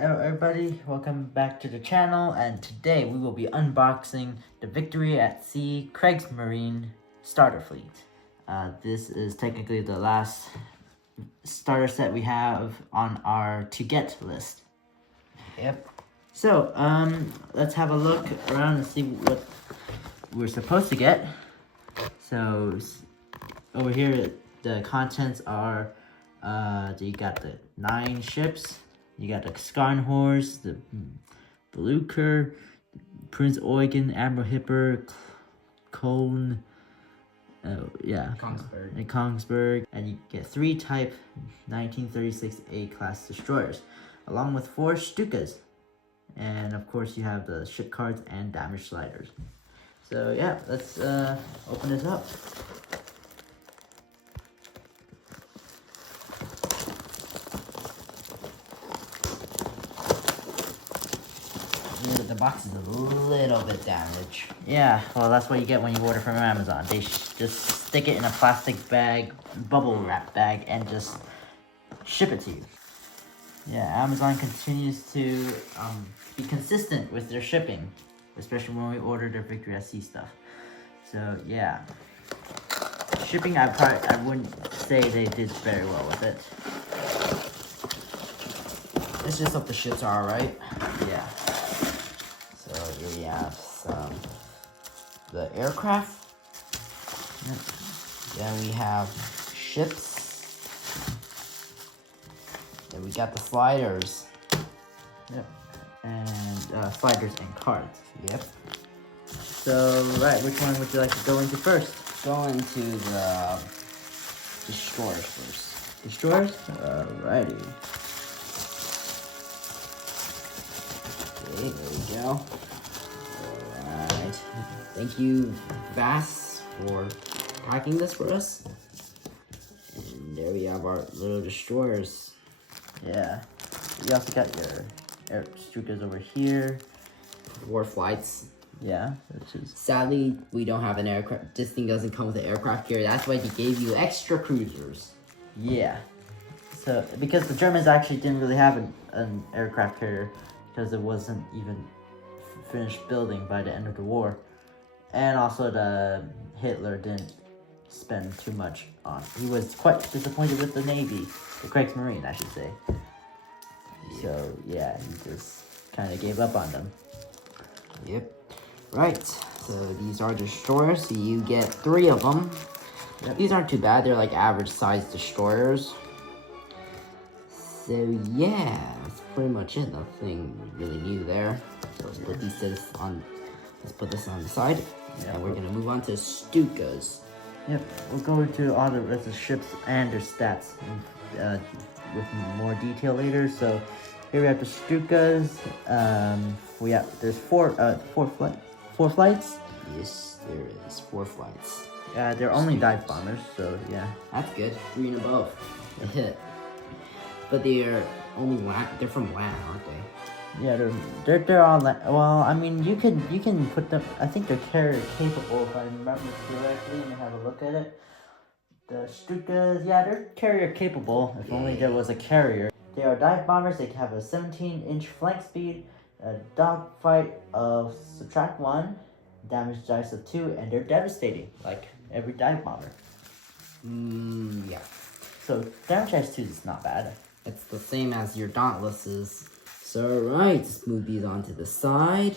Hello everybody, welcome back to the channel, and today we will be unboxing the Victory at Sea Kriegsmarine Starter Fleet. This is technically the last starter set we have on our to get list. Yep. So, let's have a look around and see what we're supposed to get. So, over here the contents are, you got the 9 ships. You got the Skarnhorse, the Blucher, Prince Eugen, Admiral Hipper, Cone, Kongsberg. and Kongsberg. And you get 3 Type 1936 A-class destroyers, along with 4 Stukas. And of course you have the ship cards and damage sliders. So yeah, let's open this up. The box is a little bit damaged. Yeah, well, that's what you get when you order from Amazon. They just stick it in a plastic bag, bubble wrap bag, and just ship it to you. Yeah, Amazon continues to be consistent with their shipping, especially when we order their Victory at Sea stuff. So yeah, shipping, I wouldn't say they did very well with it. It's just hope the ships are alright. Yeah. So here we have the aircraft. Yep. Then we have ships. Then we got the sliders. Yep. And sliders and cards. Yep. So, right, which one would you like to go into first? Go into the destroyers first. Destroyers? Alrighty. Okay, there we go. Alright. Thank you, Vass, for packing this for us. And there we have our little destroyers. Yeah. You also got your air Stukas over here. 4 flights. Yeah, which is... Sadly, we don't have an aircraft. This thing doesn't come with an aircraft carrier. That's why he gave you extra cruisers. Yeah. So, because the Germans actually didn't really have an aircraft carrier, because it wasn't even finished building by the end of the war. And also the Hitler didn't spend too much on. He was quite disappointed with the Navy, the Kriegsmarine, I should say. So yeah, he just kind of gave up on them. Yep. Right. So these are destroyers. So you get 3 of them. Yep. These aren't too bad. They're like average size destroyers. So yeah, that's pretty much it. Nothing really new there. So let's put these let's put this on the side. Yeah, And we're gonna move on to Stukas. Yep, we'll go into all the rest of the ships and their stats with more detail later. So here we have the Stukas. There's four flights. Yes, there is 4 flights. They're only dive bombers, so yeah. That's good. 3 and above. A hit. But they're only they're from land, aren't they? Yeah, they're all well. I mean, you can put them. I think they're carrier capable, if I remember correctly. Let me have a look at it. The Stukas, yeah, they're carrier capable. If only there was a carrier. They are dive bombers. They have a 17-inch flank speed, a dogfight of subtract 1, damage dice of 2, and they're devastating, like every dive bomber. Yeah. So damage dice 2 is not bad. It's the same as your Dauntlesses. So right, let's move these onto the side.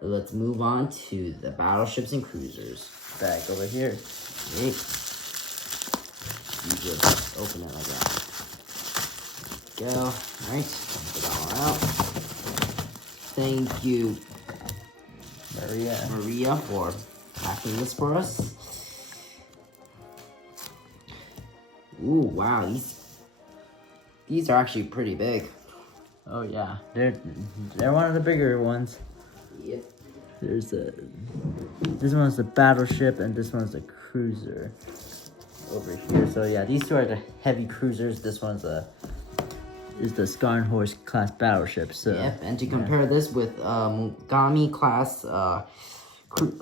Let's move on to the battleships and cruisers. Back over here. Okay. You just open it like that. Go. Right. Put that one out. Thank you, Maria, for packing this for us. Ooh, wow, these are actually pretty big. Oh yeah, they're one of the bigger ones. Yep. There's this one's the battleship and this one's the cruiser over here. So yeah, these 2 are the heavy cruisers. This one's is the Skarnhorse class battleship. So yep, and to compare this with Mogami class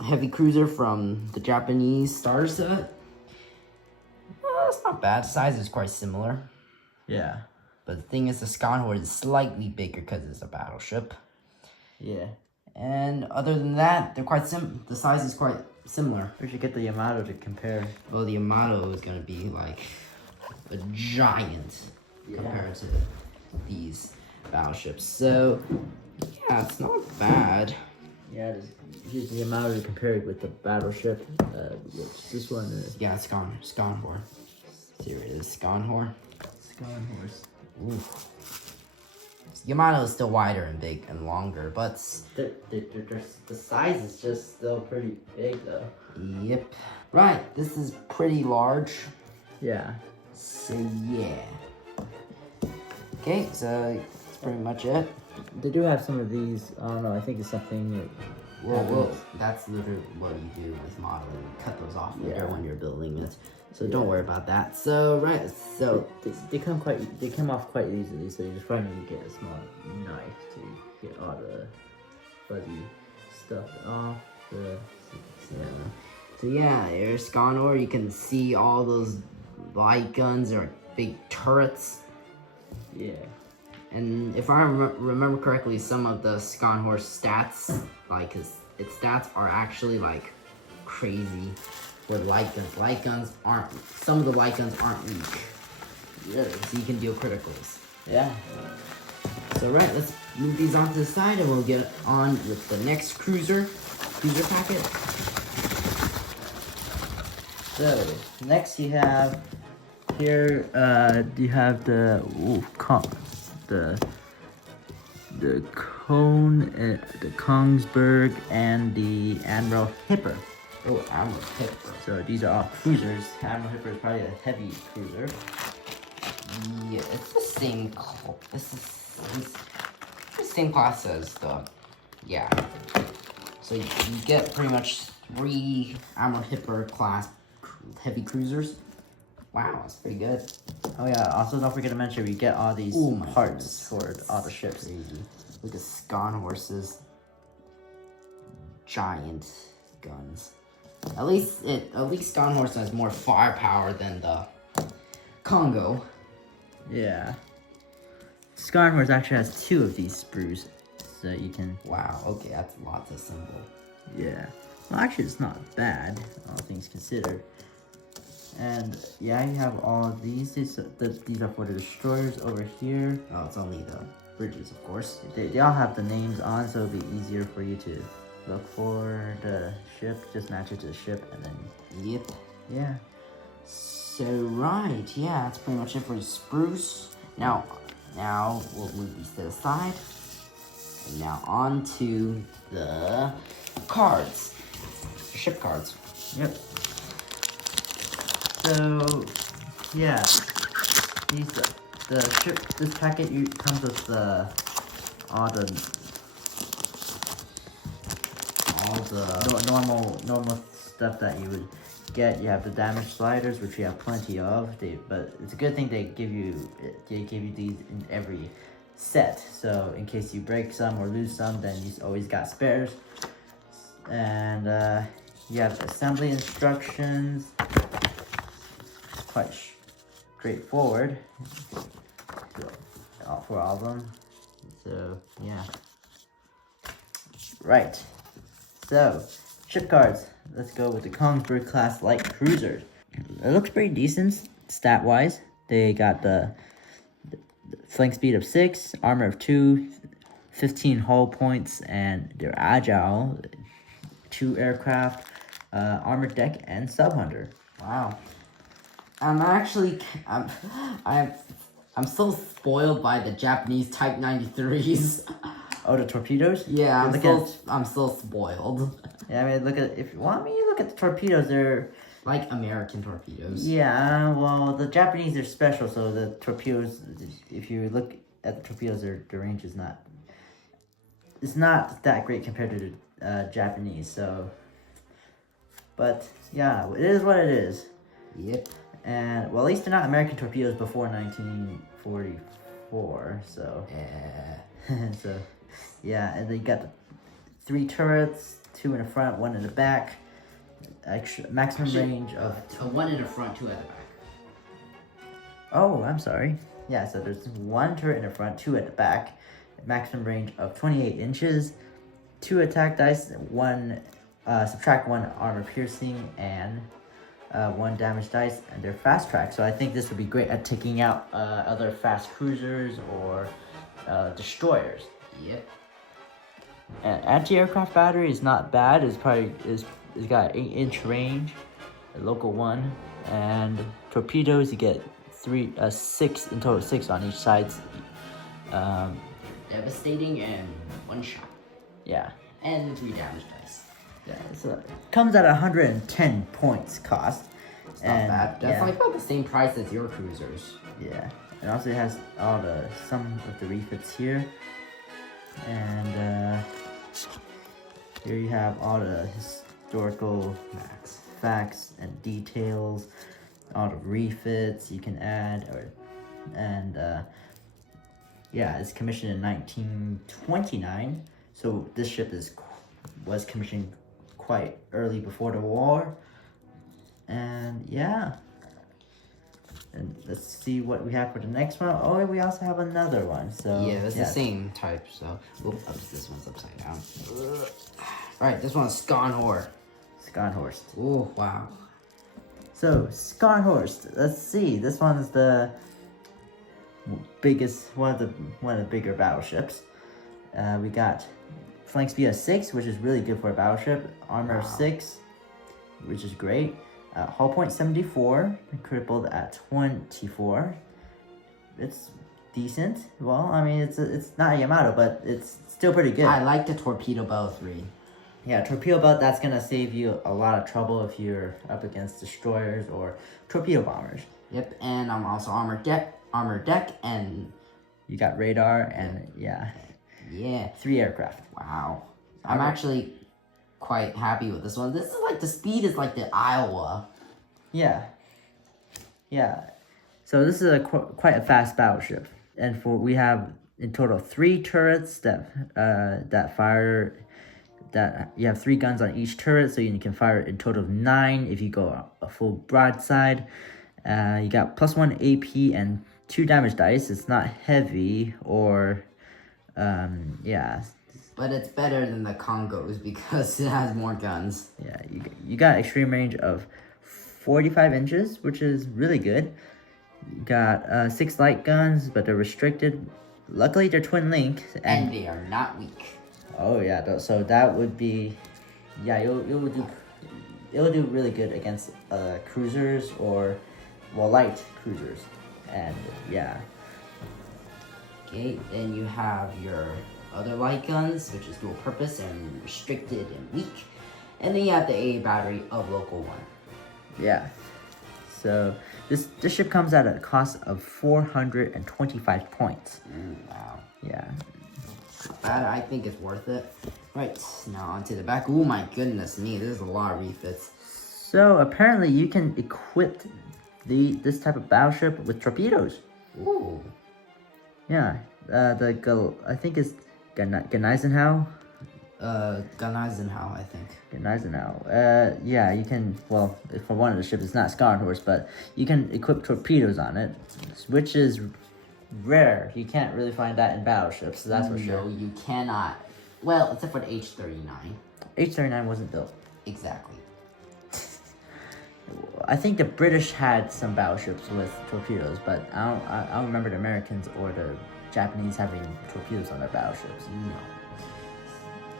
heavy cruiser from the Japanese starter set, it's not bad. Size is quite similar. Yeah. But the thing is, the Sconhor is slightly bigger because it's a battleship. Yeah. And other than that, they're quite the size is quite similar. We should get the Yamato to compare. Well, the Yamato is going to be like a giant compared to these battleships. So, yeah, it's not bad. Yeah, here's the Yamato to compare it with the battleship. Which this one is. Yeah, Sconhor. Here it is, Sconhor. Sconhorse. Ooh. Yamato is still wider and big and longer, but The size is just still pretty big though. Yep. Right, this is pretty large. Yeah. So yeah. Okay, so that's pretty much it. They do have some of these. I don't know. I think it's something that. Well, that's literally what you do with modeling. You cut those off later when you're building it. So don't worry about that. So right, so they come off quite easily. So you just probably need to get a small knife to get all the fuzzy stuff off. So yeah, there's Sconhor. You can see all those light guns or big turrets. Yeah. And if I remember correctly, some of the Sconhor stats, like its stats, are actually like crazy. With light guns aren't. Some of the light guns aren't weak. Yeah. So you can deal criticals. Yeah. So right, let's move these onto the side, and we'll get on with the next cruiser packet. So next you have here. You have the Kongsberg and the Admiral Hipper. Oh, Admiral Hipper. So these are all cruisers. Admiral Hipper is probably a heavy cruiser. Yeah, it's the same. It's the same class as the. Yeah. So you get pretty much 3 Admiral Hipper class heavy cruisers. Wow, that's pretty good. Oh yeah. Also, don't forget to mention we get all these parts for all the ships. Crazy. Look at Sconhorse's giant guns. At least Sconhorse has more firepower than the Congo. Yeah. Sconhorse actually has 2 of these sprues, so you can. Wow. Okay, that's a lot to assemble. Yeah. Well, actually, it's not bad, all things considered. And yeah, you have all of these. These are for the destroyers over here. Oh, it's only the bridges, of course. They all have the names on, so it'll be easier for you to look for the ship. Just match it to the ship, and then. Yep. Yeah. So right, yeah, that's pretty much it for the spruce. Now we'll move these to the side. And now on to the cards, ship cards. Yep. So yeah, this packet comes with all the normal stuff that you would get. You have the damage sliders, which we have plenty of. But it's a good thing they give you these in every set. So in case you break some or lose some, then you always got spares. And you have assembly instructions. It's quite straightforward for all of them. So yeah. Right. So, ship cards. Let's go with the Kongsberg class light cruisers. It looks pretty decent stat wise. They got the flank speed of 6, armor of 2, 15 hull points, and they're agile. 2 aircraft, armored deck, and sub hunter. Wow. I'm so spoiled by the Japanese Type 93s. Oh, the torpedoes? Yeah, I'm still spoiled. Yeah, I mean, look at you look at the torpedoes. They're like American torpedoes. Yeah, well, the Japanese are special, so the torpedoes. If you look at the torpedoes, their range is not. It's not that great compared to the Japanese. So, but yeah, it is what it is. Yep. And well, at least they're not American torpedoes before 1944. So. Yeah. So. Yeah, and then you got the 3 turrets, 2 in the front, 1 in the back. Maximum range of 1 in the front, 2 at the back. Oh, I'm sorry. Yeah, so there's 1 turret in the front, 2 at the back. Maximum range of 28 inches. 2 attack dice, 1 subtract 1 armor piercing, and 1 damage dice, and they're fast track. So I think this would be great at taking out other fast cruisers or destroyers. Yep. And anti-aircraft battery is not bad. It's got 8-inch range, a local 1, and torpedoes you get 6 in total, 6 on each side. Devastating and 1 shot. Yeah. And 3 damage dice. Yeah, so it comes at 110 points cost. It's not bad. That's like about the same price as your cruisers. Yeah, and also it has some of the refits here, and here you have all the historical facts and details, all the refits you can add, yeah, it's commissioned in 1929, so this ship was commissioned quite early before the war, and yeah. And let's see what we have for the next one. Oh, we also have another one. So yeah, it's the same type. So, this one's upside down. All right, this one's Skonhorst. Skonhorst. Oh wow. So Skonhorst. Let's see. This one is the biggest, one of the bigger battleships. We got flank speed of 6, which is really good for a battleship. Armor of 6, which is great. Hull point 74, crippled at 24. It's decent. Well, I mean, it's not a Yamato, but it's still pretty good. I like the torpedo bow 3. Yeah, torpedo belt, that's gonna save you a lot of trouble if you're up against destroyers or torpedo bombers. Yep, and I'm also armor deck, and you got radar and yeah, 3 aircraft. Wow, I'm actually quite happy with this one. This is like the speed is like the Iowa. Yeah. So this is quite a fast battleship, and we have in total 3 turrets that fire. That you have 3 guns on each turret, so you can fire in total of 9 if you go a full broadside. You got +1 AP and 2 damage dice. It's not heavy or yeah. But it's better than the Congos because it has more guns. Yeah, you got extreme range of 45 inches, which is really good. You got 6 light guns, but they're restricted. Luckily, they're twin link. And they are not weak. Oh yeah, so that would be, yeah, it will do really good against cruisers or, well, light cruisers, and yeah. Okay, then you have your other light guns, which is dual purpose and restricted and weak, and then you have the AA battery of local 1. Yeah. So this ship comes at a cost of 425 points. Wow. Yeah. That I think is worth it. Right, now onto the back. Oh my goodness me, there's a lot of refits. So apparently you can equip this type of battleship with torpedoes. Ooh. Yeah. I think it's Gneisenau. Gneisenau, I think. Gneisenau. Yeah, you can, well, for one of the ships, it's not Skonhorst, but you can equip torpedoes on it, which is rare. You can't really find that in battleships, so that's for sure. No, you cannot. Well, except for the H-39. H-39 wasn't built. Exactly. I think the British had some battleships with torpedoes, but I don't remember the Americans or the Japanese having torpedoes on their battleships. No.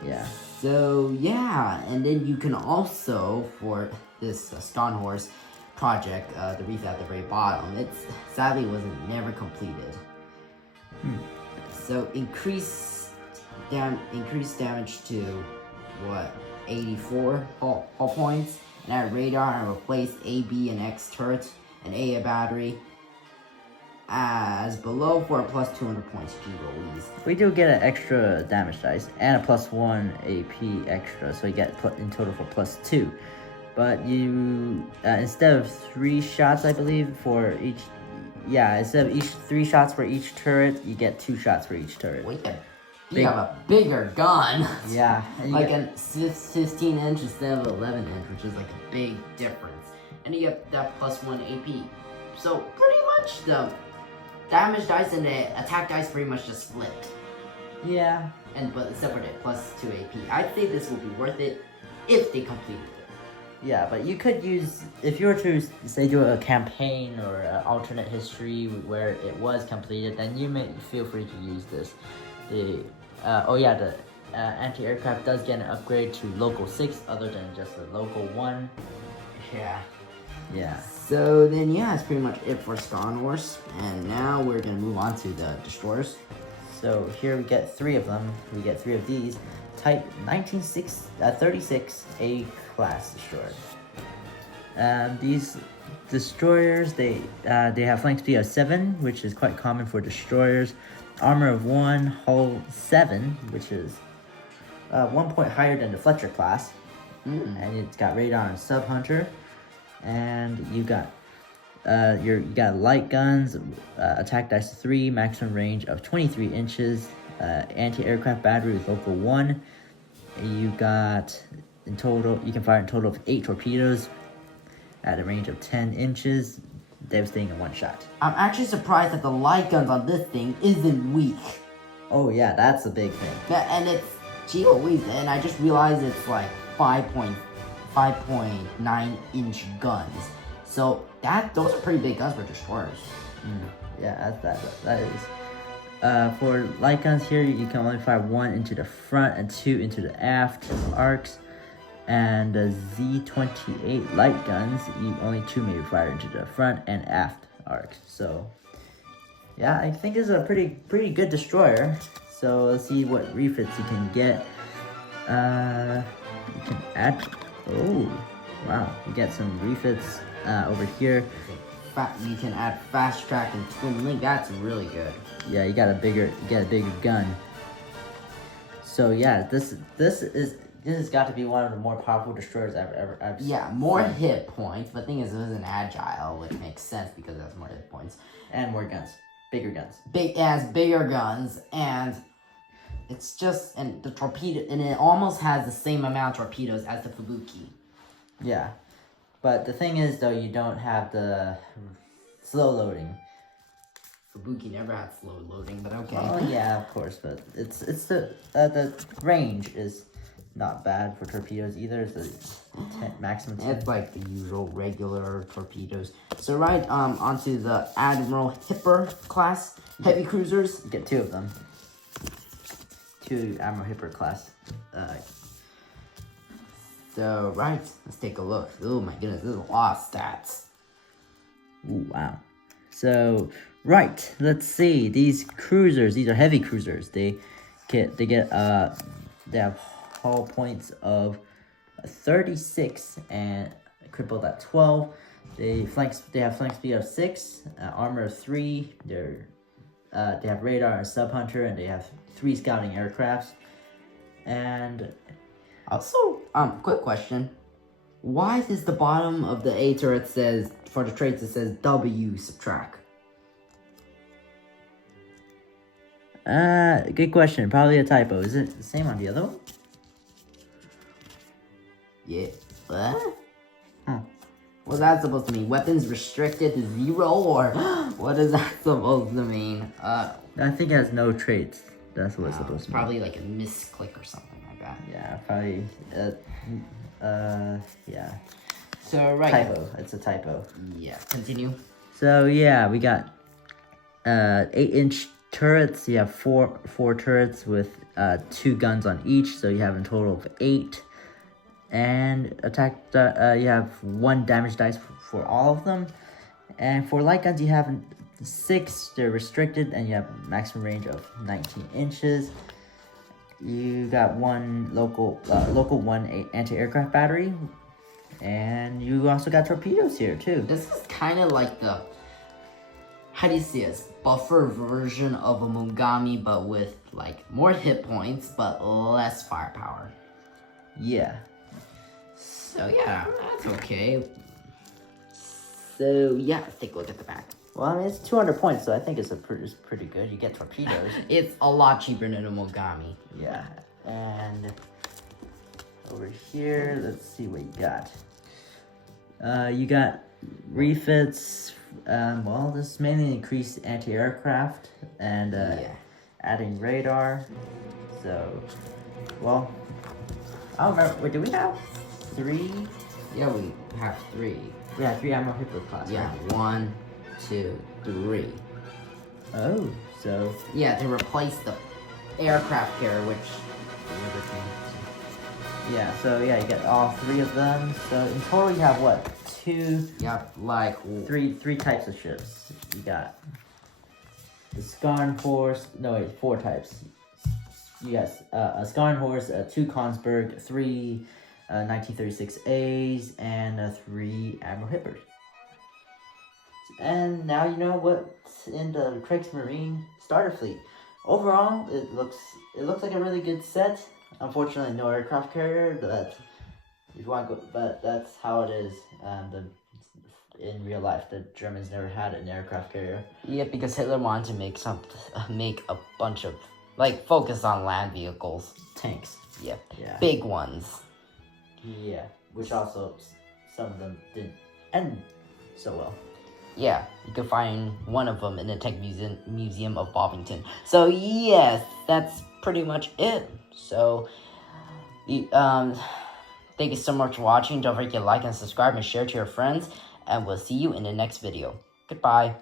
Yeah. So, yeah, and then you can also, for this Skonhorst project, the reef at the very bottom, it sadly never completed. So, increased damage to, 84 hull points, and add radar and replace A, B, and X turrets, and A battery as below for a plus 200 points GOEs. We do get an extra damage dice and a +1 AP extra, so you get in total for +2. But you, instead of 3 shots, I believe, for each, instead of 3 shots for each turret, you get 2 shots for each turret. Wait, you have a bigger gun. Yeah. Like a 15 inch instead of 11 inch, which is like a big difference. And you get that +1 AP. So pretty much damage dice and the attack dice pretty much just flipped. Yeah. But except for the plus 2 AP. I'd say this will be worth it if they completed it. Yeah, but you could use, if you were to say do a campaign or an alternate history where it was completed, then you may feel free to use this. The anti-aircraft does get an upgrade to local 6 other than just the local 1. Yeah. Yeah. So then, yeah, that's pretty much it for Star Wars. And now we're gonna move on to the destroyers. So here we get 3 of them. We get 3 of these. Type 36 A-class destroyers. These destroyers, they have flank speed of 7, which is quite common for destroyers. Armor of 1, hull 7, which is 1 point higher than the Fletcher class. And it's got radar and sub hunter. And you got you got light guns, attack dice 3, maximum range of 23 inches, anti-aircraft battery with local 1. You got in total, you can fire a total of 8 torpedoes at a range of 10 inches, devastating in 1 shot. I'm actually surprised that the light guns on this thing isn't weak. Oh yeah, that's a big thing. Yeah, and it's GOEs, and I just realized it's like 5.9 inch guns. So those are pretty big guns for destroyers. Yeah, that is. For light guns here, you can only fire 1 into the front and 2 into the aft arcs. And the Z28 light guns, only 2 may be fired into the front and aft arcs. So, yeah, I think this is a pretty good destroyer. So let's see what refits you can get. You can add. Oh, wow! You get some refits over here. You can add fast track and twin link. That's really good. Yeah, you get a bigger gun. So yeah, this has got to be one of the more powerful destroyers I've ever seen. Yeah, more hit points. But the thing is, it isn't agile, which makes sense because it has more hit points and more guns, bigger guns. It has bigger guns, and it's just the torpedo, and it almost has the same amount of torpedoes as the Fubuki. Yeah, but the thing is, though, you don't have the slow loading. Fubuki never had slow loading, but okay. Oh yeah, of course, but it's the range is not bad for torpedoes either. It's the maximum 10. It's like the usual regular torpedoes. So onto the Admiral Hipper class heavy cruisers. You get 2 of them. 2 Admiral Hipper class. So let's take a look. Oh my goodness, this is a lot of stats. Ooh, wow. So let's see. These cruisers, these are heavy cruisers. They have hull points of 36 and crippled at 12. They have flank speed of 6, armor of 3. They have radar and sub hunter, and they have 3 scouting aircrafts. And also, quick question: why does the bottom of the A turret for the traits it says W subtract? Good question. Probably a typo. Is it the same on the other one? Yeah. What? What's that supposed to mean? Weapons restricted to 0, or what is that supposed to mean? I think it has no traits. That's what it's supposed to mean. Probably like a misclick or something like that. Yeah, probably. Yeah. So typo. It's a typo. Yeah. Continue. So yeah, we got 8-inch turrets. You have four turrets with 2 guns on each, so you have a total of 8. And you have 1 damage dice for all of them. And for light guns, you have 6. They're restricted, and you have maximum range of 19 inches. You got 1 local 1 anti-aircraft battery, and you also got torpedoes here too. This is kind of like the, how do you see it? Buffer version of a Mogami, but with like more hit points, but less firepower. Yeah. So yeah, that's okay. So yeah, let's take a look at the back. Well, I mean, it's 200 points, so I think it's pretty good. You get torpedoes. It's a lot cheaper than a Mogami. Yeah. And over here, let's see what you got. You got refits. Well, this is mainly increased anti-aircraft and adding radar. So, well, I don't remember. Wait, do we have 3? Yeah, we have 3. We have 3 Admiral Hitler class. Yeah, right? 1, 2, 3. Oh, so Yeah, to replace the aircraft carrier, which never came. yeah, you get all 3 of them. So in total, you have what? 2, Yep, like 3 types of ships. You got the Skarn Horse. No, wait, 4 types. You got a Skarn Horse, 2 Konsberg, 3 1936As, and 3 Admiral Hippers. And now you know what's in the Kriegsmarine Starter Fleet. Overall, it looks like a really good set. Unfortunately, no aircraft carrier. But if you want to go, but that's how it is. In real life, the Germans never had an aircraft carrier. Yeah, because Hitler wanted to make a bunch of focus on land vehicles, Tanks. Yep, Yeah. big ones. Yeah, which also some of them didn't end so well. Yeah, you can find one of them in the Tech Museum of Bovington. So yes, that's pretty much it. So, thank you so much for watching. Don't forget to like and subscribe and share to your friends. And we'll see you in the next video. Goodbye.